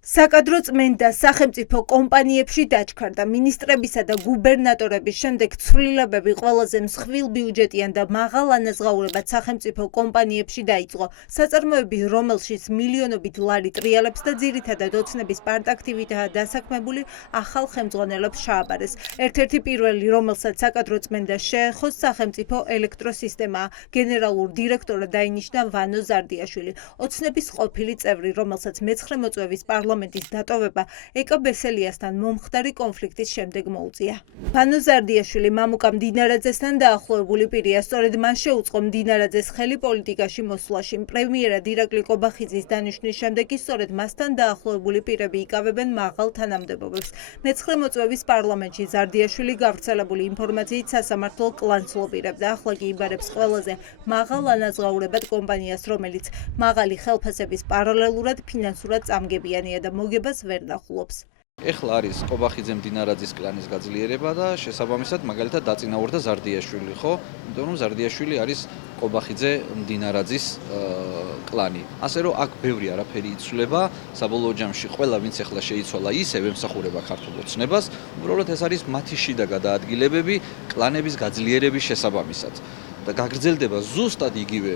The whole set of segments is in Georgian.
საკადრო წმენდა სახელმწიფო კომპანიებში დაჩქარდა. მინისტრებისა და გუბერნატორების შემდეგ ცვლილებები ყველაზე მსხვილ ბიუჯეტიან და მაღალ ანაზღაურებად სახელმწიფო კომპანიებში დაიწყო. საწარმოები, რომელშიც მილიონობით ლარი ტრიალებს და ძირითადად ოცნების პარტაქტივითაა დასაქმებული, ახალ ხელმძღვანელებს შეაბარეს. ერთ-ერთი პირველი, რომელსაც საკადრო წმენდა შეეხოს, სახელმწიფო ელექტროსისტემაა. გენერალურ დირექტორად დაინიშნა ვანო ზარდიაშვილი. ოცნების ყოფილი წევრი, რომელსაც მეცხრე მოწვევის პარლამენტის დატოვება ეკა ბესელიასთან მომხდარი კონფლიქტის შემდეგ მოუწია. ვანო ზარდიაშვილი მამუკა მდინარაძესთან დაახლოებული პირია. სწორედ მან შეუწყო მდინარაძეს ხელი პოლიტიკაში მოსვლაში. პრემიერად ირაკლი კობახიძის დანიშვნის შემდეგ კი სწორედ მასთან დაახლოებული პირები იკავებენ მაღალ თანამდებობებს. მეცხრე მოწვევის პარლამენტში ზარდიაშვილი გავრცელებული ინფორმაციით სასამართლო კლანს ლობირებდა. ახლა კი იბარებს ყველაზე მაღალ ანაზღაურებად კომპანიას, რომელიც მაღალი ხელფასების პარალელურად ფინანსურად წამგებიანია და მოგებას ვერ ნახულობს. ეხლა არის კობახიძე მდინარაძის კლანის გაძლიერება და შესაბამისად მაგალითად დაწინაურდა ზარდიაშვილი, ხო? იმიტომ რომ ზარდიაშვილი არის კობახიძე მდინარაძის კლანი. ასე რომ აქ ბევრი არაფერი იცვლება, საბოლოო ჯამში ყველა ვინც ეხლა შეიცვალა ისევ ემსახურება ქართულ ოცნებას, უბრალოდ ეს არის მათი შიდა გადაადგილებები კლანების გაძლიერების შესაბამისად. და გაგრძელდება ზუსტად იგივე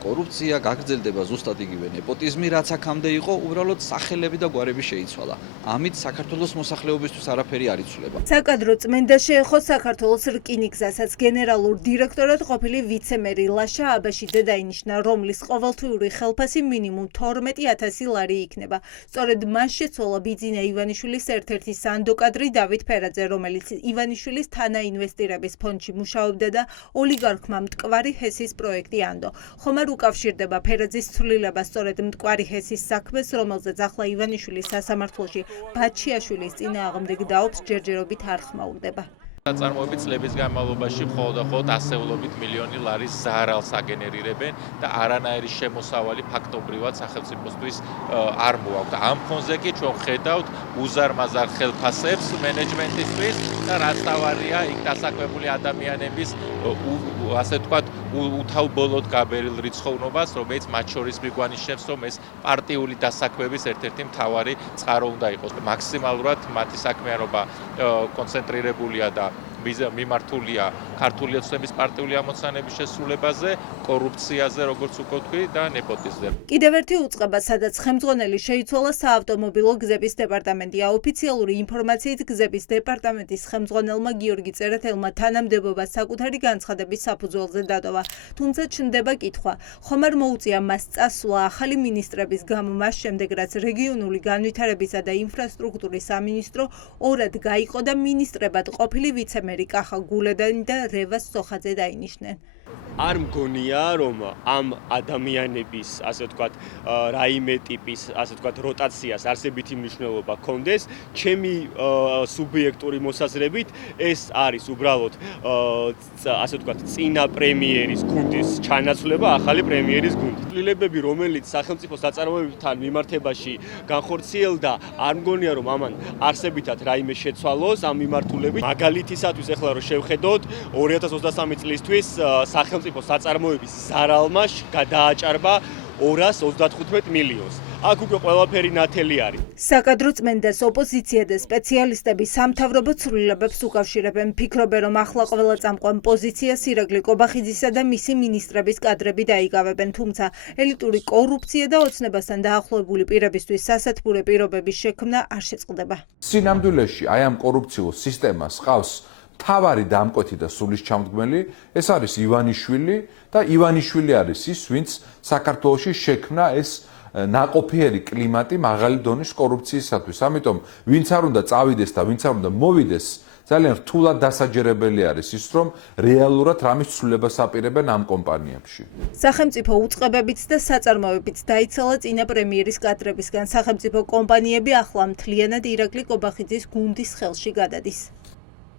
კორუფცია, გაგრძელდება ზუსტად იგივე ნეპოტიზმი, რაც აქამდე იყო, უბრალოდ სახელები და გვარები შეიცვალა. ამით საქართველოს მოსახლეობისთვის არაფერი არ იცვლება. საკადრო წმენდა შეეხო საქართველოს რკინიგზასაც. გენერალურ დირექტორად ყოფილი ვიცემერი ლაშა აბაშიძე დაინიშნა, რომლის ყოველთვიური ხელფასი მინიმუმ 12,000 ლარი იქნება. სწორედ მას შეცვალა ბიძინა ივანიშვილის ერთ-ერთი სანდო კადრი დავით ფერაძე, რომელიც ივანიშვილის თანაინვესტირების ფონდში მუშაობდა და ოლიგარქმა მტკვარი ჰესის პროექტი ანდო. ხომარ უკავშირდება ფერაძის ცვლილება სწორედ მტკვარი ჰესის საქმეს, რომელზეც ახლა ივანიშვილის სასამართლოში ბაჩიაშვილის წინააღმდეგ დაობს ჯერჯერობით არ ხმაურდება. საწარმოები წლების განმავლობაში მხოლოდ და მხოლოდ ასეულობით მილიონი ლარის ზარალს აგენერირებენ და არანაირი შემოსავალი ფაქტობრივად სახელმწიფოსთვის არ მოაქვს. და ამ ფონზე კი ჩვენ ხედავთ უზარმაზარ ხელფასებს მენეჯმენტისთვის და რაც თავარია, იქ დასაქმებული ადამიანების ასე ვთქვათ, უთავბოლოდ გაბერილ რიცხოვნობას, რომელიც მათ შორის მიგვანიშნებს, რომ ეს პარტიული დასაქმების ერთ-ერთი მთავარი წყარო უნდა იყოს. მაქსიმალურად მათი საქმიანობა კონცენტრირებულია და მიმართულია ქართული ოცნების პარტიული ამოცანების შესრულებაზე, კორუფციაზე, როგორც უკვე ვთქვი, და ნეპოტიზმზე. კიდევ ერთი უწყება, სადაც ხელმძღვანელი შეიცვალა საავტომობილო გზების დეპარტამენტია. ოფიციალური ინფორმაციით გზების დეპარტამენტის ხელმძღვანელმა გიორგი წერეთელმა თანამდებობა საკუთარი განცხადების საფუძველზე დატოვა. თუმცა ჩნდება კითხვა, ხომ არ მოუწია მას წასვლა ახალი მინისტრების გამო, მას შემდეგ რაც რეგიონული განვითარებისა და ინფრასტრუქტურის სამინისტრო ორად გაიყო და მინისტრებად ყოფილი ვიცემერი კახა გულედანი და რევას სოხაძე დაინიშნენ. არ მგონია, რომ ამ ადამიანების, ასე ვთქვათ, რაიმე ტიპის, ასე ვთქვათ, როტაციას არსებითი მნიშვნელობა ჰქონდეს. ჩემი სუბიექტური მოსაზრებით ეს არის უბრალოდ ასე ვთქვათ, წინა პრემიერის გუნდის ჩანაცვლება ახალი პრემიერის გუნდით. ცვლილებები, რომელიც სახელმწიფო საწარმოებებთან მიმართებაში განხორციელდა, არ მგონია, რომ ამან არსებითად რაიმე შეცვალოს ამ მიმართულებით. მაგალითისათვის ეხლა რომ შევხედოთ 2023 წლისთვის სახელმწიფო საწარმოების ზარალმა გადააჭარბა 235 მილიონს. აქ უკვე ყველაფერი ნათელი არის. საკადრო წმენდას ოპოზიცია და სპეციალისტები სამთავრობო ცვლილებებს უკავშირებენ. ფიქრობენ, რომ ახლა ყველა წამყვან პოზიციას ირაკლი კობახიძისა და მისი მინისტრების კადრები დაიკავებენ, თუმცა ელიტური კორუფცია და ოცნებასთან დაახლოებული პირებისთვის სასათბურე პირობების შექმნა არ შეწყდება. სინამდვილეში აი ამ კორუფციულ სისტემას ყავს თავარი დამკვეთი და სულის ჩამდგმელი, ეს არის ივანიშვილი და ივანიშვილი არის ის, ვინც საქართველოში შექმნა ეს ნაყოფიერი კლიმატი მაღალი დონის კორუფციისათვის. ამიტომ ვინც არ უნდა წავიდეს და ვინც არ უნდა მოვიდეს, ძალიან რთულად დასაჯერებელი არის ის, რომ რეალურად რამის ცვლილებას აპირებენ ამ კომპანიებში. სახელმწიფო უწყებებიც და საწარმოებიც დაიცალა წინა პრემიერის კადრებისგან. სახელმწიფო კომპანიები ახლა მთლიანად ირაკლი კობახიძის გუნდის ხელში გადადის.